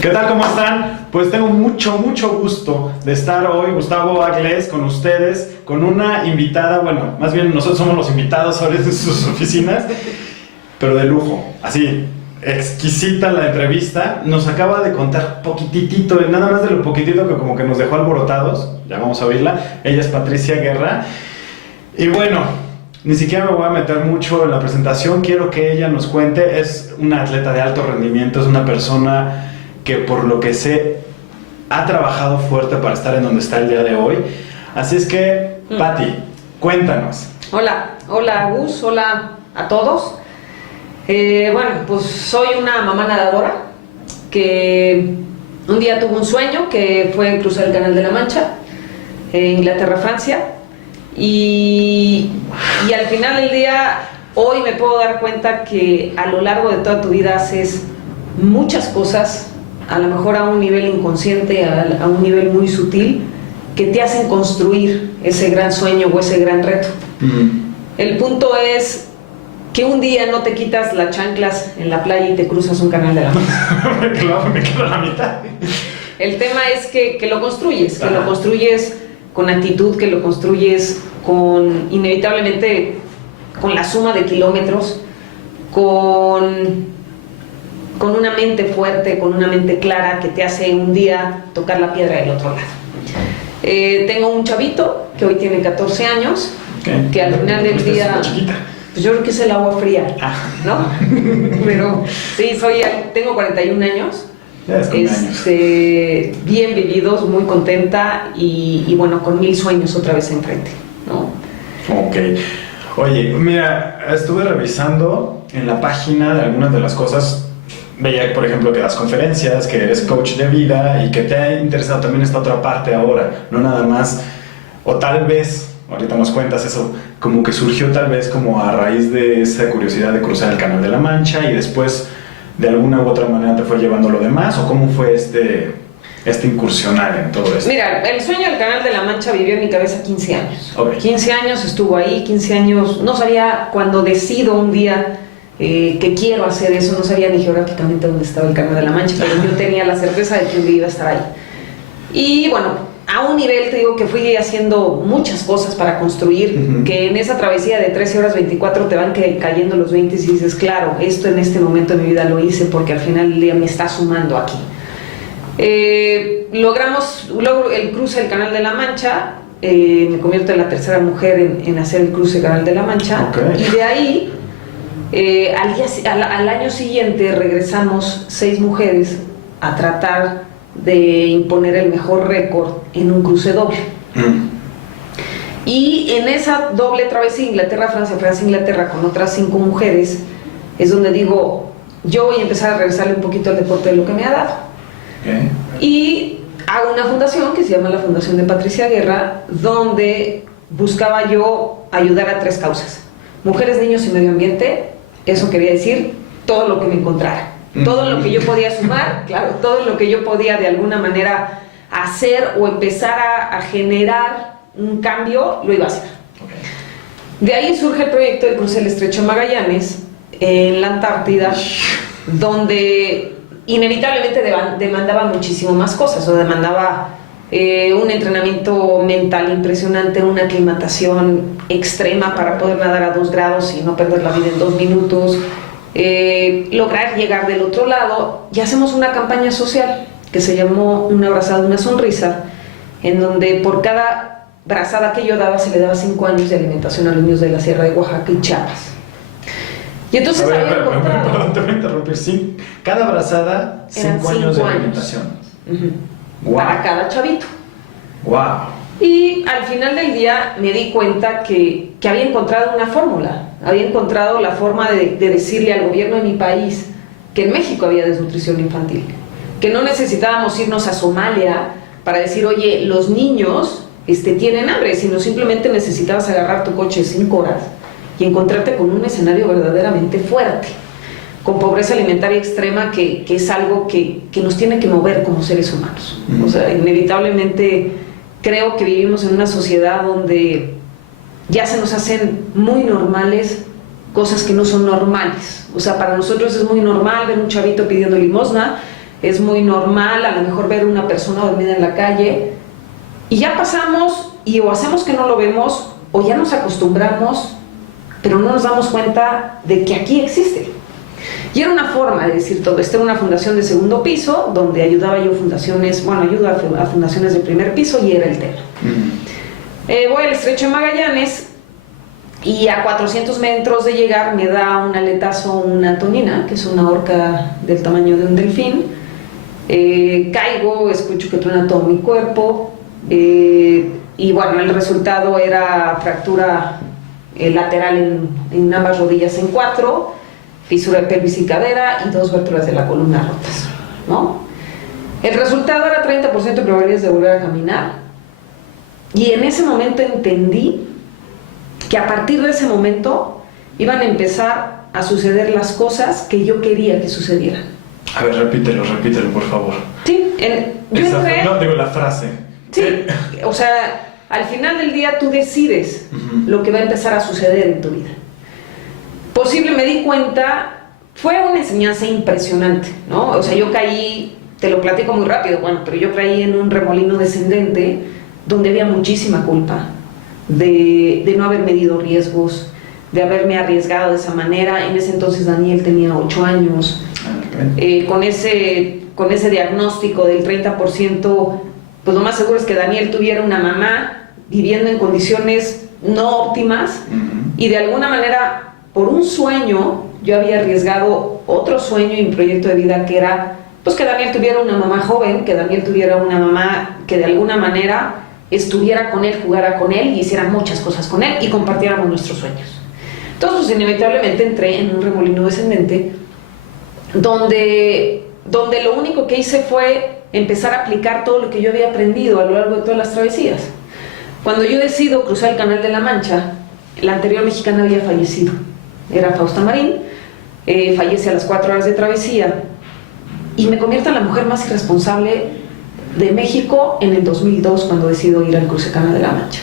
¿Qué tal? ¿Cómo están? Pues tengo mucho gusto de estar hoy, Gustavo Aglés, con ustedes, con una invitada, bueno, más bien nosotros somos los invitados ahora en sus oficinas, pero de lujo, así, exquisita la entrevista. Nos acaba de contar poquitito, nada más de lo poquitito que como que nos dejó alborotados, ya vamos a oírla. Ella es Patricia Guerra, y bueno, ni siquiera me voy a meter mucho en la presentación, quiero que ella nos cuente. Es una atleta de alto rendimiento, es una persona que por lo que sé ha trabajado fuerte para estar en donde está el día de hoy. Así es que, Pati, cuéntanos. Hola Gus, hola a todos. Bueno, pues soy una mamá nadadora que un día tuvo un sueño que fue cruzar el Canal de la Mancha, Inglaterra, Francia, y al final del día, hoy me puedo dar cuenta que a lo largo de toda tu vida haces muchas cosas, a lo mejor a un nivel inconsciente, a un nivel muy sutil, que te hacen construir ese gran sueño o ese gran reto. El punto es que un día no te quitas las chanclas en la playa y te cruzas un canal de la Mancha. Claro, me quedo a la mitad. El tema es que lo construyes, que lo construyes con actitud, que lo construyes con, inevitablemente, con la suma de kilómetros, con una mente fuerte, con una mente clara que te hace un día tocar la piedra del otro lado. Tengo un chavito que hoy tiene 14 años, que al final del día, pues yo creo que es el agua fría, ¿no? Pero sí, tengo 41 años, bien vividos, muy contenta y bueno, con 1000 sueños otra vez enfrente, ¿no? Ok. Oye, mira, estuve revisando en la página de algunas de las cosas. Veía, por ejemplo, que das conferencias, que eres coach de vida y que te ha interesado también esta otra parte ahora, no nada más, o tal vez, ahorita nos cuentas eso, como que surgió tal vez como a raíz de esa curiosidad de cruzar el Canal de la Mancha y después de alguna u otra manera te fue llevando lo demás, o cómo fue este incursionar en todo esto. Mira, el sueño del Canal de la Mancha vivió en mi cabeza 15 años. Okay. 15 años estuvo ahí, 15 años, no sabía cuando decido un día que quiero hacer eso, no sabía ni geográficamente dónde estaba el Canal de la Mancha, pero yo tenía la certeza de que un día iba a estar ahí. Y bueno, a un nivel te digo que fui haciendo muchas cosas para construir, que en esa travesía de 13 horas 24 te van cayendo los 20 y dices, claro, esto en este momento de mi vida lo hice porque al final del día me está sumando aquí. Logro el cruce del Canal de la Mancha, me convierto en la tercera mujer en hacer el cruce del Canal de la Mancha, y de ahí al año siguiente regresamos 6 mujeres a tratar de imponer el mejor récord en un cruce doble. Y en esa doble travesía Inglaterra-Francia, Francia-Inglaterra con otras 5 mujeres es donde digo, yo voy a empezar a regresarle un poquito al deporte de lo que me ha dado. Y hago una fundación que se llama la Fundación de Patricia Guerra, donde buscaba yo ayudar a 3 causas: mujeres, niños y medio ambiente. Eso quería decir todo lo que me encontrara, todo lo que yo podía sumar, claro, todo lo que yo podía de alguna manera hacer o empezar a generar un cambio, lo iba a hacer. De ahí surge el proyecto de cruce el Estrecho de Magallanes en la Antártida, donde inevitablemente demandaba muchísimo más cosas, o demandaba un entrenamiento mental impresionante, una aclimatación extrema para poder nadar a 2 grados y no perder la vida en 2 minutos, lograr llegar del otro lado. Y hacemos una campaña social que se llamó Una Brazada, una Sonrisa, en donde por cada brazada que yo daba se le daba 5 años de alimentación a los niños de la Sierra de Oaxaca y Chiapas. Y entonces perdón, te voy a interrumpir. Sí, cada brazada 5 años de alimentación. Wow. Para cada chavito. Wow. Y al final del día me di cuenta que había encontrado una fórmula, había encontrado la forma de decirle al gobierno de mi país que en México había desnutrición infantil, que no necesitábamos irnos a Somalia para decir, oye, los niños tienen hambre, sino simplemente necesitabas agarrar tu coche 5 horas y encontrarte con un escenario verdaderamente fuerte, con pobreza alimentaria extrema, que es algo que nos tiene que mover como seres humanos. O sea, inevitablemente creo que vivimos en una sociedad donde ya se nos hacen muy normales cosas que no son normales. O sea, para nosotros es muy normal ver un chavito pidiendo limosna, es muy normal a lo mejor ver una persona dormida en la calle y ya pasamos y o hacemos que no lo vemos o ya nos acostumbramos, pero no nos damos cuenta de que aquí existe. Y era una forma de decir todo. Esta era una fundación de segundo piso donde ayudaba yo fundaciones, bueno, ayudo a fundaciones de primer piso y era el tema. Voy al Estrecho de Magallanes y a 400 metros de llegar me da un aletazo una antonina, que es una orca del tamaño de un delfín. Caigo, escucho que truena todo mi cuerpo y bueno, el resultado era fractura lateral en ambas rodillas en 4, fisura de pelvis y cadera y 2 vértebras de la columna rotas, ¿no? El resultado era 30% de probabilidades de volver a caminar y en ese momento entendí que a partir de ese momento iban a empezar a suceder las cosas que yo quería que sucedieran. A ver, repítelo, por favor. Sí, yo entré... No, digo la frase. Sí, o sea, al final del día tú decides lo que va a empezar a suceder en tu vida. Posible, me di cuenta, fue una enseñanza impresionante, ¿no? O sea, yo caí, te lo platico muy rápido, bueno, pero yo caí en un remolino descendente donde había muchísima culpa de no haber medido riesgos, de haberme arriesgado de esa manera. En ese entonces Daniel tenía 8 años. Con ese diagnóstico del 30%, pues lo más seguro es que Daniel tuviera una mamá viviendo en condiciones no óptimas y de alguna manera por un sueño yo había arriesgado otro sueño y un proyecto de vida que era pues que Daniel tuviera una mamá joven, que Daniel tuviera una mamá que de alguna manera estuviera con él, jugara con él y hiciera muchas cosas con él y compartiéramos nuestros sueños. Entonces pues inevitablemente entré en un remolino descendente donde lo único que hice fue empezar a aplicar todo lo que yo había aprendido a lo largo de todas las travesías. Cuando yo decido cruzar el Canal de la Mancha, la anterior mexicana había fallecido, era Fausta Marín, fallece a las 4 horas de travesía y me convierto en la mujer más irresponsable de México en el 2002 cuando decido ir al cruce Canal de la Mancha.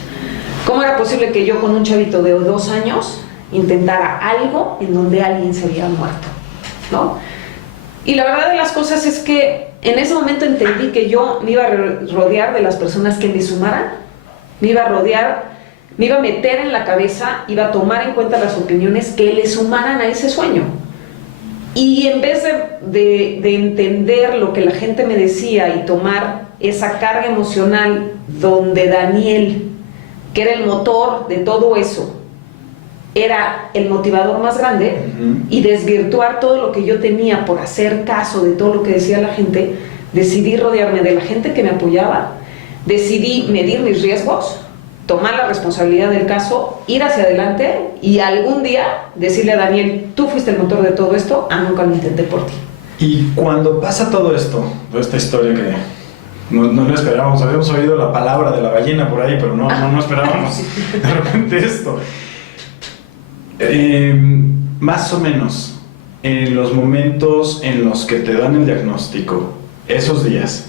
¿Cómo era posible que yo con un chavito de 2 años intentara algo en donde alguien se había muerto, ¿no? Y la verdad de las cosas es que en ese momento entendí que yo me iba a rodear de las personas que me sumaran, me iba a meter en la cabeza, iba a tomar en cuenta las opiniones que le sumaran a ese sueño. Y en vez de entender lo que la gente me decía y tomar esa carga emocional donde Daniel, que era el motor de todo eso, era el motivador más grande, y desvirtuar todo lo que yo tenía por hacer caso de todo lo que decía la gente, decidí rodearme de la gente que me apoyaba, decidí medir mis riesgos, tomar la responsabilidad del caso, ir hacia adelante y algún día decirle a Daniel, tú fuiste el motor de todo esto, nunca lo intenté por ti. Y cuando pasa todo esto, toda esta historia que no lo esperábamos, habíamos oído la palabra de la ballena por ahí, pero no esperábamos de repente esto. Más o menos en los momentos en los que te dan el diagnóstico, esos días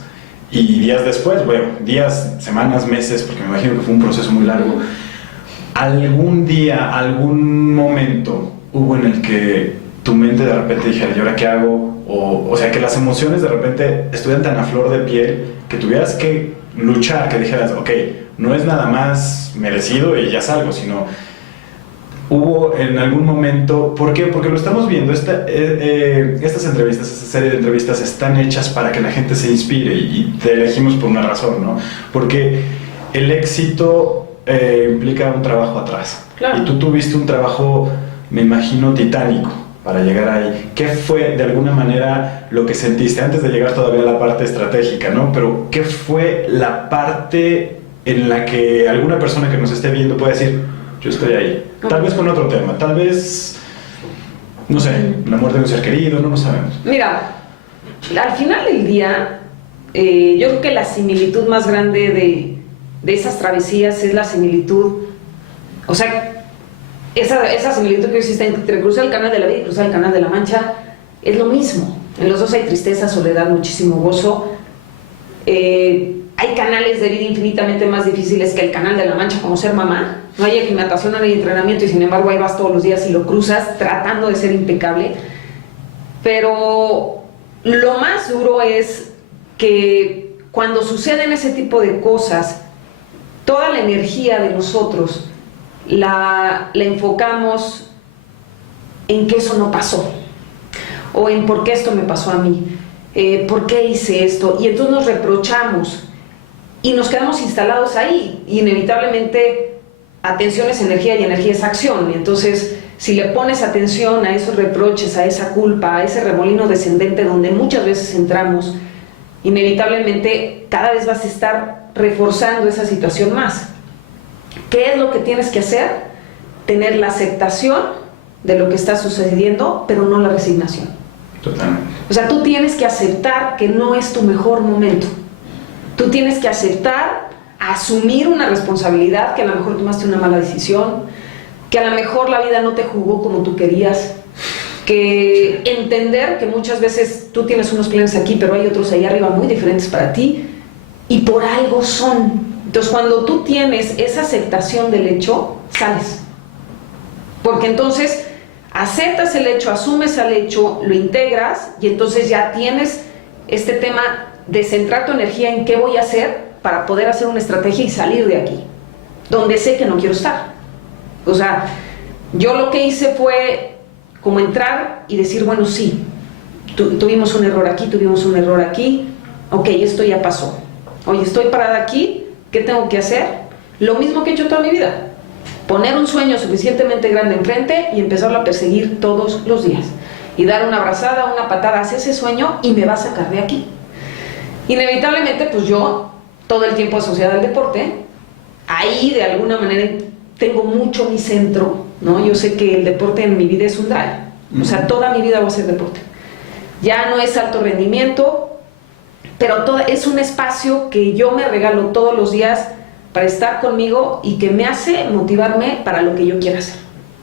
y días después, bueno, días, semanas, meses, porque me imagino que fue un proceso muy largo, algún día, algún momento hubo en el que tu mente de repente dijera, ¿y ahora qué hago? O sea, que las emociones de repente estuvieran tan a flor de piel que tuvieras que luchar, que dijeras, ok, no es nada más merecido y ya salgo, sino hubo en algún momento. ¿Por qué? Porque lo estamos viendo, estas entrevistas, esta serie de entrevistas están hechas para que la gente se inspire y te elegimos por una razón, ¿no? Porque el éxito implica un trabajo atrás. Claro. Y tú tuviste un trabajo, me imagino, titánico para llegar ahí. ¿Qué fue de alguna manera lo que sentiste antes de llegar todavía a la parte estratégica, ¿no? Pero ¿qué fue la parte en la que alguna persona que nos esté viendo puede decir, yo estoy ahí? Tal vez con otro tema, tal vez, no sé, la muerte de un ser querido, no lo sabemos. Mira, al final del día, yo creo que la similitud más grande de esas travesías es la similitud, o sea, esa similitud que existe entre cruzar el Canal de la Vida y cruzar el Canal de la Mancha es lo mismo. En los dos hay tristeza, soledad, muchísimo gozo. Hay canales de vida infinitamente más difíciles que el Canal de la Mancha, como ser mamá. No hay aclimatación, no hay entrenamiento y sin embargo ahí vas todos los días y lo cruzas tratando de ser impecable. Pero lo más duro es que cuando suceden ese tipo de cosas, toda la energía de nosotros la enfocamos en que eso no pasó, o en por qué esto me pasó a mí, por qué hice esto, y entonces nos reprochamos y nos quedamos instalados ahí. Inevitablemente, atención es energía y energía es acción. Entonces, si le pones atención a esos reproches, a esa culpa, a ese remolino descendente donde muchas veces entramos, inevitablemente cada vez vas a estar reforzando esa situación más. ¿Qué es lo que tienes que hacer? Tener la aceptación de lo que está sucediendo, pero no la resignación. Totalmente. O sea, tú tienes que aceptar que no es tu mejor momento. Tú tienes que aceptar, asumir una responsabilidad, que a lo mejor tomaste una mala decisión, que a lo mejor la vida no te jugó como tú querías, que entender que muchas veces tú tienes unos planes aquí, pero hay otros allá arriba muy diferentes para ti, y por algo son. Entonces, cuando tú tienes esa aceptación del hecho, sales. Porque entonces aceptas el hecho, asumes el hecho, lo integras, y entonces ya tienes este tema de centrar tu energía en qué voy a hacer para poder hacer una estrategia y salir de aquí, donde sé que no quiero estar. O sea, yo lo que hice fue como entrar y decir, bueno, sí, tuvimos un error aquí, ok, esto ya pasó. Oye, estoy parada aquí, ¿qué tengo que hacer? Lo mismo que he hecho toda mi vida. Poner un sueño suficientemente grande enfrente y empezarlo a perseguir todos los días. Y dar una abrazada, una patada hacia ese sueño y me va a sacar de aquí. Inevitablemente, pues yo, todo el tiempo asociada al deporte, ahí de alguna manera tengo mucho mi centro, ¿no? Yo sé que el deporte en mi vida es un drive. O sea, toda mi vida voy a hacer deporte. Ya no es alto rendimiento, pero es un espacio que yo me regalo todos los días para estar conmigo y que me hace motivarme para lo que yo quiera hacer.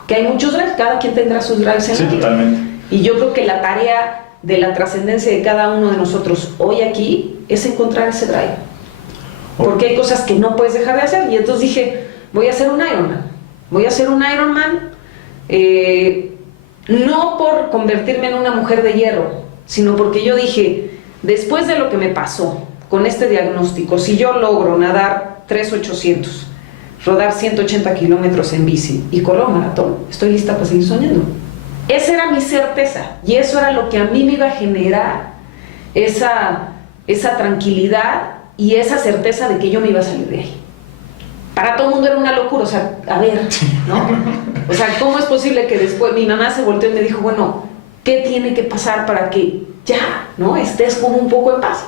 Que hay muchos drives, cada quien tendrá sus drives en la vida. Sí, totalmente. Y yo creo que la tarea de la trascendencia de cada uno de nosotros hoy aquí es encontrar ese drive. Porque hay cosas que no puedes dejar de hacer. Y entonces dije, voy a hacer un Ironman. Voy a hacer un Ironman, no por convertirme en una mujer de hierro, sino porque yo dije, después de lo que me pasó con este diagnóstico, si yo logro nadar 3,800, rodar 180 kilómetros en bici y correr un maratón, estoy lista para seguir soñando. Esa era mi certeza y eso era lo que a mí me iba a generar esa tranquilidad y esa certeza de que yo me iba a salir de ahí. Para todo el mundo era una locura, o sea, a ver, ¿no? O sea, ¿cómo es posible que después mi mamá se volteó y me dijo, bueno, ¿qué tiene que pasar para que ya, ¿no? Estés como un poco en paz?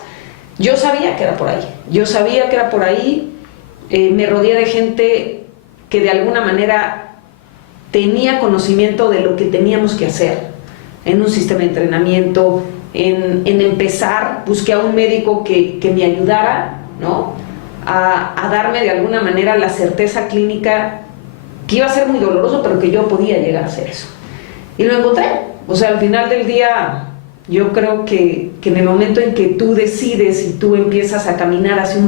Yo sabía que era por ahí, me rodeé de gente que de alguna manera tenía conocimiento de lo que teníamos que hacer en un sistema de entrenamiento, en empezar, busqué a un médico que me ayudara, ¿no? A darme de alguna manera la certeza clínica que iba a ser muy doloroso, pero que yo podía llegar a hacer eso. Y lo encontré. O sea, al final del día, yo creo que en el momento en que tú decides y tú empiezas a caminar hacia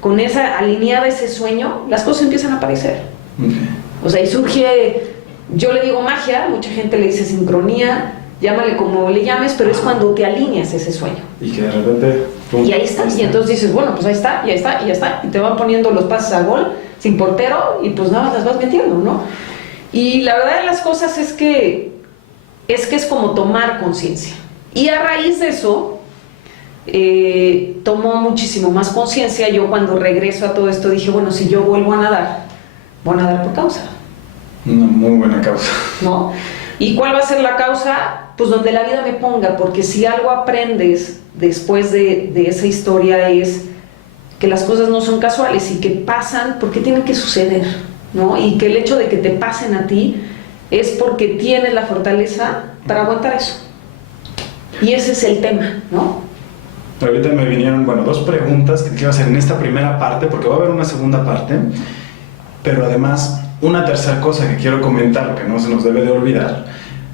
con esa alineada ese sueño, las cosas empiezan a aparecer. Okay. O sea, y surge, yo le digo magia, mucha gente le dice sincronía, llámale como le llames, pero es cuando te alineas ese sueño. Y que de repente... ¡pum! Y ahí está. Y entonces dices, bueno, pues ahí está, y ahí está, y ya está. Y te van poniendo los pases a gol, sin portero, y pues nada más las vas metiendo, ¿no? Y la verdad de las cosas es que es como tomar conciencia. Y a raíz de eso, tomó muchísimo más conciencia. Yo cuando regreso a todo esto dije, bueno, si yo vuelvo a nadar, voy a nadar por causa. Una muy buena causa. ¿No? ¿Y cuál va a ser la causa? Pues donde la vida me ponga, porque si algo aprendes después de esa historia es que las cosas no son casuales y que pasan porque tienen que suceder, ¿no? Y que el hecho de que te pasen a ti es porque tienes la fortaleza para aguantar eso. Y ese es el tema, ¿no? Ahorita me vinieron, dos preguntas que quiero hacer en esta primera parte, porque va a haber una segunda parte, pero además una tercera cosa que quiero comentar, que no se nos debe de olvidar.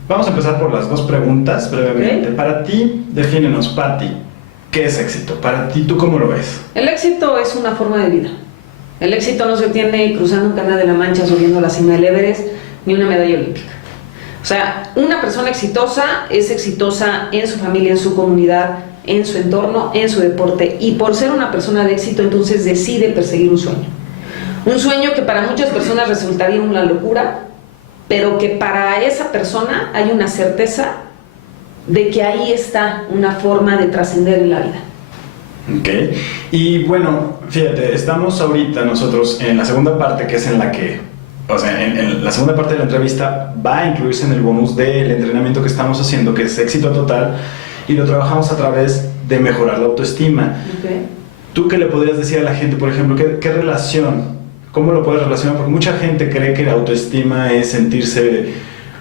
Vamos a empezar por las dos preguntas brevemente. Okay. Para ti, defínenos, Patti, ¿qué es éxito? Para ti, ¿tú cómo lo ves? El éxito es una forma de vida. El éxito no se obtiene cruzando un canal de la Mancha, subiendo a la cima del Everest, ni una medalla olímpica. O O sea, una persona exitosa es exitosa en su familia, en su comunidad, en su entorno, en su deporte. Y por ser una persona de éxito, entonces decide perseguir un sueño. Un sueño que para muchas personas resultaría una locura, pero que para esa persona hay una certeza de que ahí está una forma de trascender en la vida. Ok, y bueno, fíjate, estamos ahorita nosotros en la segunda parte, que es en la que, o sea, en la segunda parte de la entrevista va a incluirse en el bonus del entrenamiento que estamos haciendo, que es éxito total, y lo trabajamos a través de mejorar la autoestima. Okay. ¿Tú qué le podrías decir a la gente, por ejemplo, qué relación, cómo lo puedes relacionar? Porque mucha gente cree que la autoestima es sentirse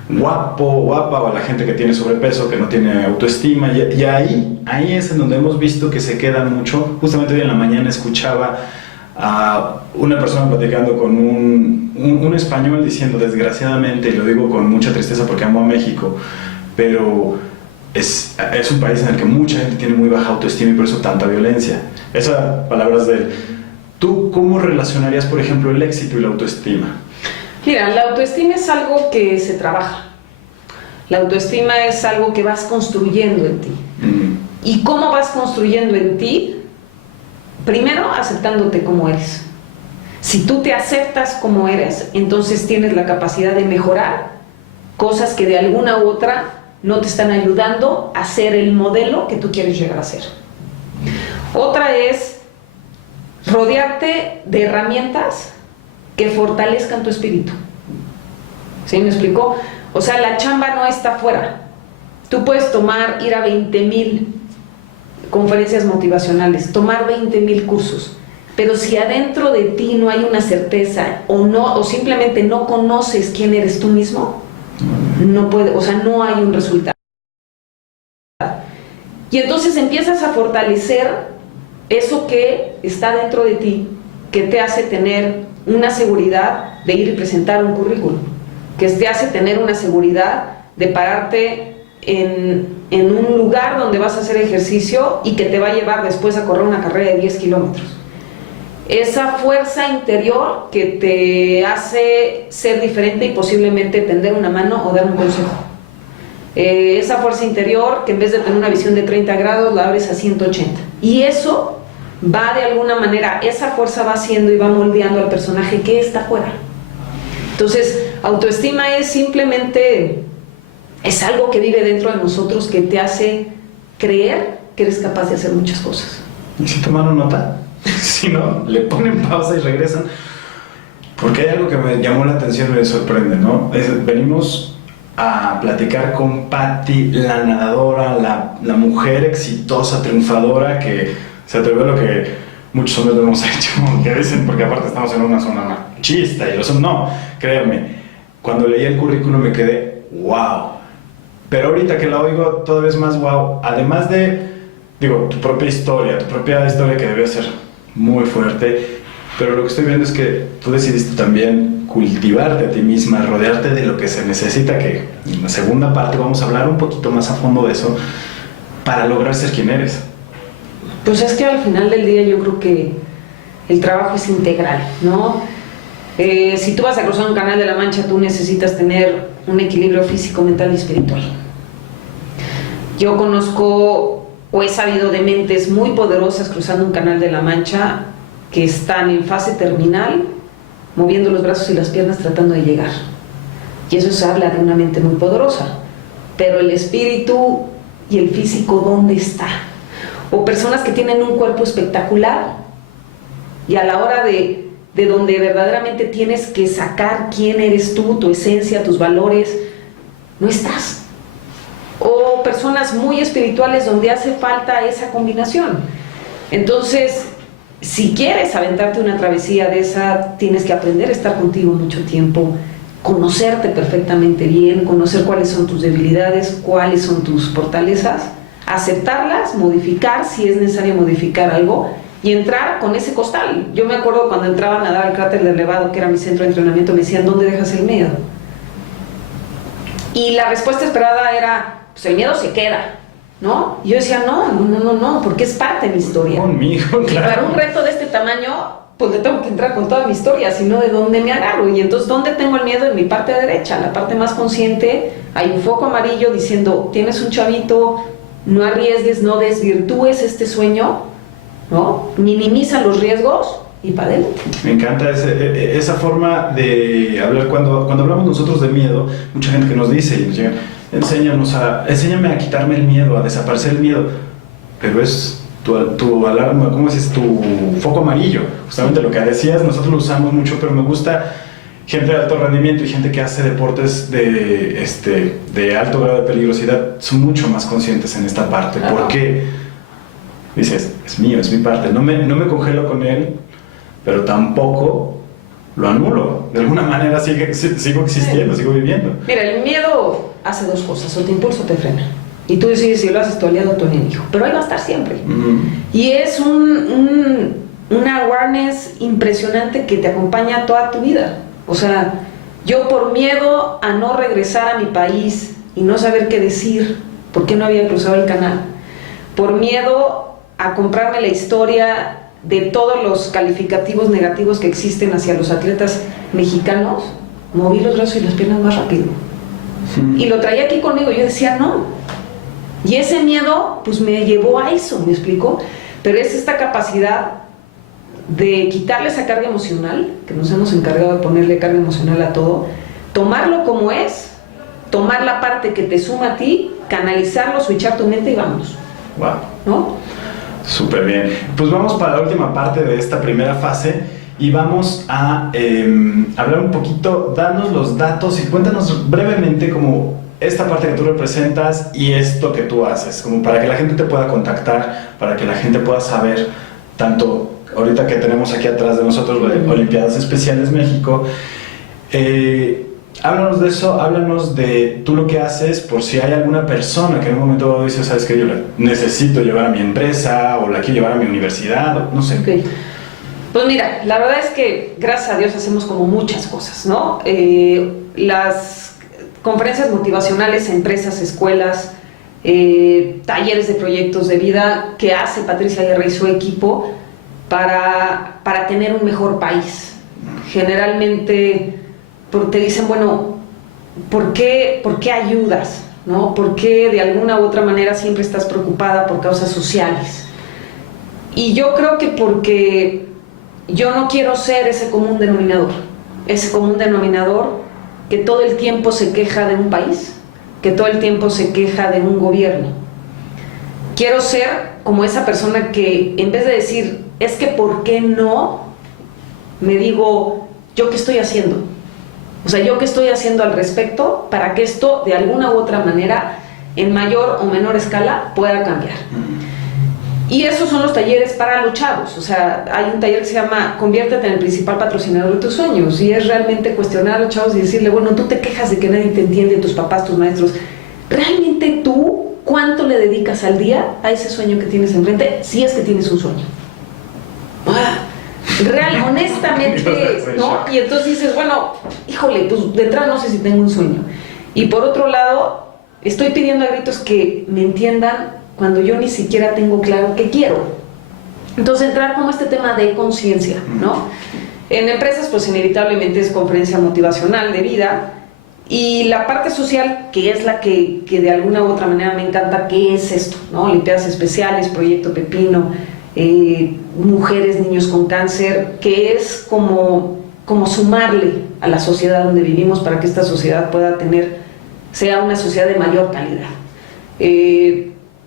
guapo, guapa, o a la gente que tiene sobrepeso, que no tiene autoestima, y ahí es en donde hemos visto que se queda mucho. Justamente hoy en la mañana escuchaba a una persona platicando con un español diciendo, desgraciadamente, y lo digo con mucha tristeza porque amo a México, pero es un país en el que mucha gente tiene muy baja autoestima y por eso tanta violencia. Esas palabras de él. ¿Tú cómo relacionarías, por ejemplo, el éxito y la autoestima? Mira, la autoestima es algo que se trabaja. La autoestima es algo que vas construyendo en ti. ¿Y cómo vas construyendo en ti? Primero, aceptándote como eres. Si tú te aceptas como eres, entonces tienes la capacidad de mejorar cosas que de alguna u otra no te están ayudando a ser el modelo que tú quieres llegar a ser. Otra es rodearte de herramientas que fortalezcan tu espíritu. ¿Sí me explicó? O sea, la chamba no está afuera. Tú puedes ir a 20,000 conferencias motivacionales, tomar 20,000 cursos, pero si adentro de ti no hay una certeza o simplemente no conoces quién eres tú mismo, no hay un resultado. Y entonces empiezas a fortalecer eso que está dentro de ti, que te hace tener una seguridad de ir y presentar un currículum, que te hace tener una seguridad de pararte en un lugar donde vas a hacer ejercicio y que te va a llevar después a correr una carrera de 10 kilómetros. Esa fuerza interior que te hace ser diferente y posiblemente tender una mano o dar un consejo. Esa fuerza interior que en vez de tener una visión de 30 grados la abres a 180. Y eso va de alguna manera, esa fuerza va haciendo y va moldeando al personaje que está afuera. Entonces, autoestima es simplemente, es algo que vive dentro de nosotros que te hace creer que eres capaz de hacer muchas cosas. ¿Y si tomaron nota? Si no, le ponen pausa y regresan. Porque hay algo que me llamó la atención y me sorprende, ¿no? Venimos a platicar con Patti, la nadadora, la mujer exitosa, triunfadora, que se atrevió a lo que muchos hombres no hemos hecho, que dicen, porque aparte estamos en una zona machista y lo son. No, créanme, cuando leí el currículum me quedé wow. Pero ahorita que la oigo todavía es más wow. Además de, tu propia historia que debió ser muy fuerte, pero lo que estoy viendo es que tú decidiste también cultivarte a ti misma, rodearte de lo que se necesita, que en la segunda parte vamos a hablar un poquito más a fondo de eso, para lograr ser quien eres. Pues es que al final del día yo creo que el trabajo es integral, ¿no? Si tú vas a cruzar un canal de la Mancha, tú necesitas tener un equilibrio físico, mental y espiritual. Yo conozco o he sabido de mentes muy poderosas cruzando un canal de la Mancha que están en fase terminal, moviendo los brazos y las piernas tratando de llegar. Y eso se habla de una mente muy poderosa. Pero el espíritu y el físico, ¿dónde está? O personas que tienen un cuerpo espectacular y a la hora de donde verdaderamente tienes que sacar quién eres tú, tu esencia, tus valores, no estás. O personas muy espirituales donde hace falta esa combinación. Entonces, si quieres aventarte una travesía de esa, tienes que aprender a estar contigo mucho tiempo, conocerte perfectamente bien, conocer cuáles son tus debilidades, cuáles son tus fortalezas, aceptarlas, modificar si es necesario modificar algo y entrar con ese costal. Yo me acuerdo cuando entraba a nadar al cráter del Nevado, que era mi centro de entrenamiento, me decían, ¿dónde dejas el miedo? Y la respuesta esperada era, pues el miedo se queda, ¿no? Y yo decía, no, porque es parte de mi historia. Conmigo, claro. Y para un reto de este tamaño, pues le tengo que entrar con toda mi historia, sino de dónde me agarro. Y entonces, ¿dónde tengo el miedo? En mi parte derecha, la parte más consciente, hay un foco amarillo diciendo, tienes un chavito, no arriesgues, no desvirtúes este sueño, ¿no? Minimiza los riesgos y para adelante. Me encanta esa forma de hablar. Cuando hablamos nosotros de miedo, mucha gente que nos dice y nos llega, enséñame a quitarme el miedo, a desaparecer el miedo, pero es tu alarma, ¿cómo es? Tu foco amarillo, justamente lo que decías. Nosotros lo usamos mucho, pero me gusta gente de alto rendimiento y gente que hace deportes de alto grado de peligrosidad, son mucho más conscientes en esta parte, porque dices, es mío, es mi parte, no me congelo con él, pero tampoco lo anulo, de alguna manera sigo existiendo, sigo viviendo. Mira, el miedo hace dos cosas, o te impulsa o te frena. Y tú decides si lo haces tu aliado o tu enemigo. Pero ahí va a estar siempre. Y es una awareness impresionante que te acompaña toda tu vida. O sea, yo por miedo a no regresar a mi país y no saber qué decir, por qué no había cruzado el canal, por miedo a comprarme la historia de todos los calificativos negativos que existen hacia los atletas mexicanos, moví los brazos y las piernas más rápido. Y lo traía aquí conmigo. Yo decía, no. Y ese miedo, pues me llevó a eso, ¿me explico? Pero es esta capacidad de quitarle esa carga emocional, que nos hemos encargado de ponerle carga emocional a todo, tomarlo como es, tomar la parte que te suma a ti, canalizarlo, switchar tu mente y vámonos. Wow. ¿No? Súper bien. Pues vamos para la última parte de esta primera fase y vamos a hablar un poquito, danos los datos y cuéntanos brevemente como esta parte que tú representas y esto que tú haces, como para que la gente te pueda contactar, para que la gente pueda saber, tanto ahorita que tenemos aquí atrás de nosotros Olimpiadas Especiales México, háblanos de eso, háblanos de tú lo que haces, por si hay alguna persona que en un momento dado dice, sabes que yo la necesito llevar a mi empresa o la quiero llevar a mi universidad, no sé. Okay. Pues mira, la verdad es que gracias a Dios hacemos como muchas cosas, ¿no? Las conferencias motivacionales, empresas, escuelas, talleres de proyectos de vida que hace Patricia Guerra y su equipo para tener un mejor país. Generalmente te dicen, bueno, ¿por qué ayudas? ¿No? ¿Por qué de alguna u otra manera siempre estás preocupada por causas sociales? Y yo creo que porque yo no quiero ser ese común denominador que todo el tiempo se queja de un país, que todo el tiempo se queja de un gobierno. Quiero ser como esa persona que en vez de decir, es que ¿por qué no? Me digo, ¿yo qué estoy haciendo? O sea, ¿yo qué estoy haciendo al respecto para que esto de alguna u otra manera, en mayor o menor escala, pueda cambiar? Y esos son los talleres para los chavos. O sea, hay un taller que se llama Conviértete en el principal patrocinador de tus sueños, y es realmente cuestionar a los chavos y decirle, bueno, tú te quejas de que nadie te entiende, tus papás, tus maestros, ¿realmente tú cuánto le dedicas al día a ese sueño que tienes enfrente, si es que tienes un sueño? Honestamente, ¿no? Y entonces dices, bueno, híjole, pues de entrada no sé si tengo un sueño. Y por otro lado, estoy pidiendo a gritos que me entiendan cuando yo ni siquiera tengo claro qué quiero. Entonces entrar como este tema de conciencia, ¿no? En empresas pues inevitablemente es conferencia motivacional de vida, y la parte social, que es la que de alguna u otra manera me encanta, ¿qué es esto? ¿No? Olimpiadas Especiales, Proyecto Pepino, mujeres, niños con cáncer, que es como sumarle a la sociedad donde vivimos para que esta sociedad sea una sociedad de mayor calidad.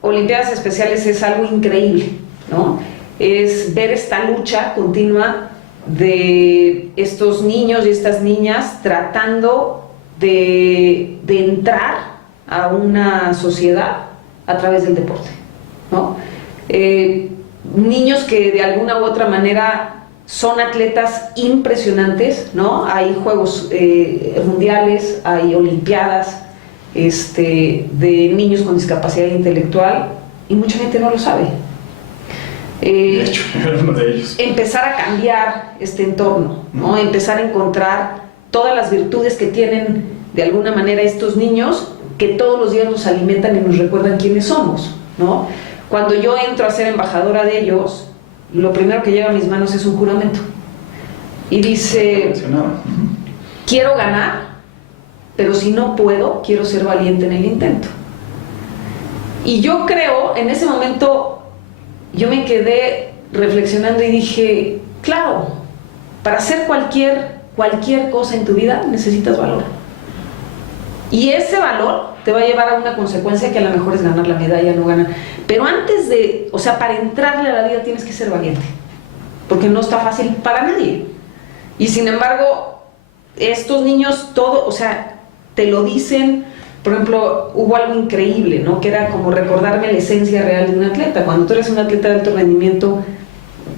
Olimpiadas Especiales es algo increíble, ¿no? Es ver esta lucha continua de estos niños y estas niñas tratando de entrar a una sociedad a través del deporte, ¿no? Niños que de alguna u otra manera son atletas impresionantes, ¿no? Hay juegos mundiales, hay olimpiadas de niños con discapacidad intelectual, y mucha gente no lo sabe. De hecho, era uno de ellos. Empezar a cambiar este entorno, ¿no? Empezar a encontrar todas las virtudes que tienen de alguna manera estos niños, que todos los días nos alimentan y nos recuerdan quiénes somos, ¿no? Cuando yo entro a ser embajadora de ellos, lo primero que llega a mis manos es un juramento. y dice, quiero ganar, pero si no puedo, quiero ser valiente en el intento. Y yo creo, en ese momento, yo me quedé reflexionando y dije, claro, para hacer cualquier cosa en tu vida necesitas valor. Y ese valor te va a llevar a una consecuencia que a lo mejor es ganar la medalla, no ganar. Pero antes de, o sea, para entrarle a la vida tienes que ser valiente, porque no está fácil para nadie. Y sin embargo, estos niños todo, o sea, te lo dicen. Por ejemplo, hubo algo increíble, ¿no? Que era como recordarme la esencia real de un atleta. Cuando tú eres un atleta de alto rendimiento,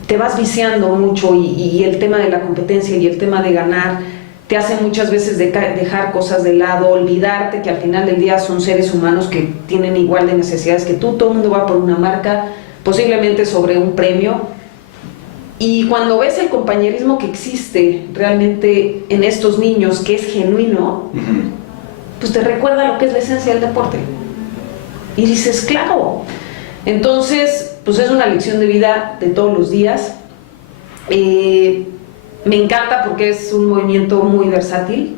te vas viciando mucho y el tema de la competencia y el tema de ganar te hace muchas veces dejar cosas de lado, olvidarte que al final del día son seres humanos que tienen igual de necesidades que tú. Todo el mundo va por una marca, posiblemente sobre un premio. Y cuando ves el compañerismo que existe realmente en estos niños, que es genuino, pues te recuerda lo que es la esencia del deporte. Y dices, claro. Entonces, pues es una lección de vida de todos los días. Me encanta porque es un movimiento muy versátil.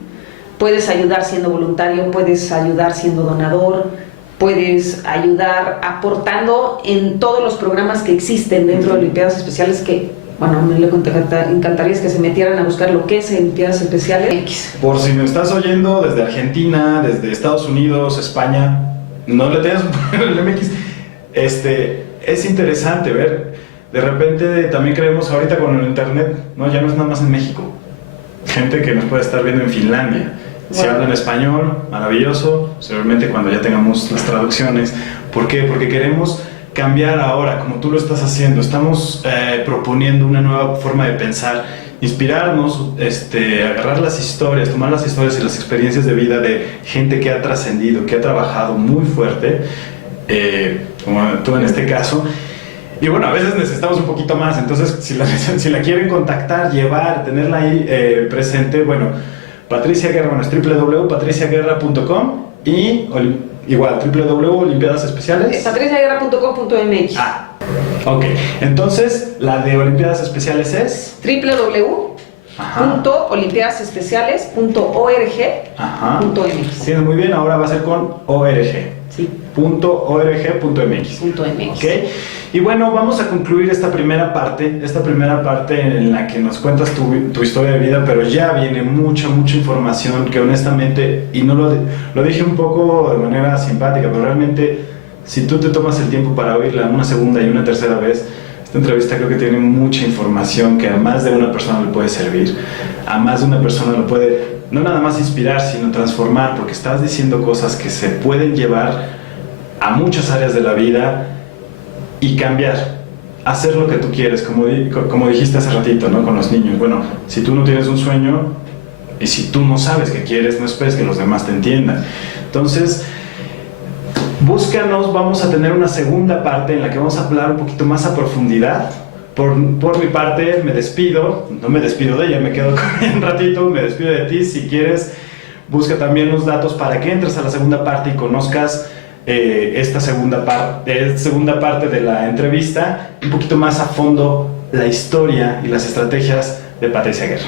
Puedes ayudar siendo voluntario, puedes ayudar siendo donador, puedes ayudar aportando en todos los programas que existen dentro de Olimpiadas Especiales, que, bueno, a mí me encantaría que se metieran a buscar lo que es Olimpiadas Especiales. Por si me estás oyendo desde Argentina, desde Estados Unidos, España, no le tengas el MX. Es interesante ver, de repente también creemos ahorita con el internet, ¿no? Ya no es nada más en México. Gente que nos puede estar viendo en Finlandia. Si hablan español, maravilloso, seguramente cuando ya tengamos las traducciones. ¿Por qué? Porque queremos cambiar ahora, como tú lo estás haciendo. Estamos proponiendo una nueva forma de pensar, inspirarnos, agarrar las historias, tomar las historias y las experiencias de vida de gente que ha trascendido, que ha trabajado muy fuerte, como tú en este caso. Y bueno, a veces necesitamos un poquito más, entonces si la quieren contactar, llevar, tenerla ahí presente, bueno, Patricia Guerra, bueno, es www.patriciaguerra.com y igual, www.olimpiadasespeciales. patriciaguerra.com.mx. Ok, entonces la de Olimpiadas Especiales es www.olimpiadasespeciales.org.mx. Sí, muy bien, ahora va a ser con ORG. Sí. .org.mx. Okay. Y bueno, vamos a concluir esta primera parte en la que nos cuentas tu historia de vida, pero ya viene mucha información que honestamente, y no lo dije un poco de manera simpática, pero realmente si tú te tomas el tiempo para oírla una segunda y una tercera vez, esta entrevista creo que tiene mucha información que a más de una persona le puede servir, a más de una persona lo puede no nada más inspirar, sino transformar, porque estás diciendo cosas que se pueden llevar a muchas áreas de la vida y cambiar, hacer lo que tú quieres, como dijiste hace ratito, ¿no? Con los niños. Bueno, si tú no tienes un sueño y si tú no sabes qué quieres, no esperes que los demás te entiendan. Entonces, búscanos, vamos a tener una segunda parte en la que vamos a hablar un poquito más a profundidad. Por mi parte, me despido, no me despido de ella, me quedo con ella un ratito, me despido de ti. Si quieres, busca también los datos para que entres a la segunda parte y conozcas esta segunda parte de la entrevista, un poquito más a fondo la historia y las estrategias de Patricia Guerra.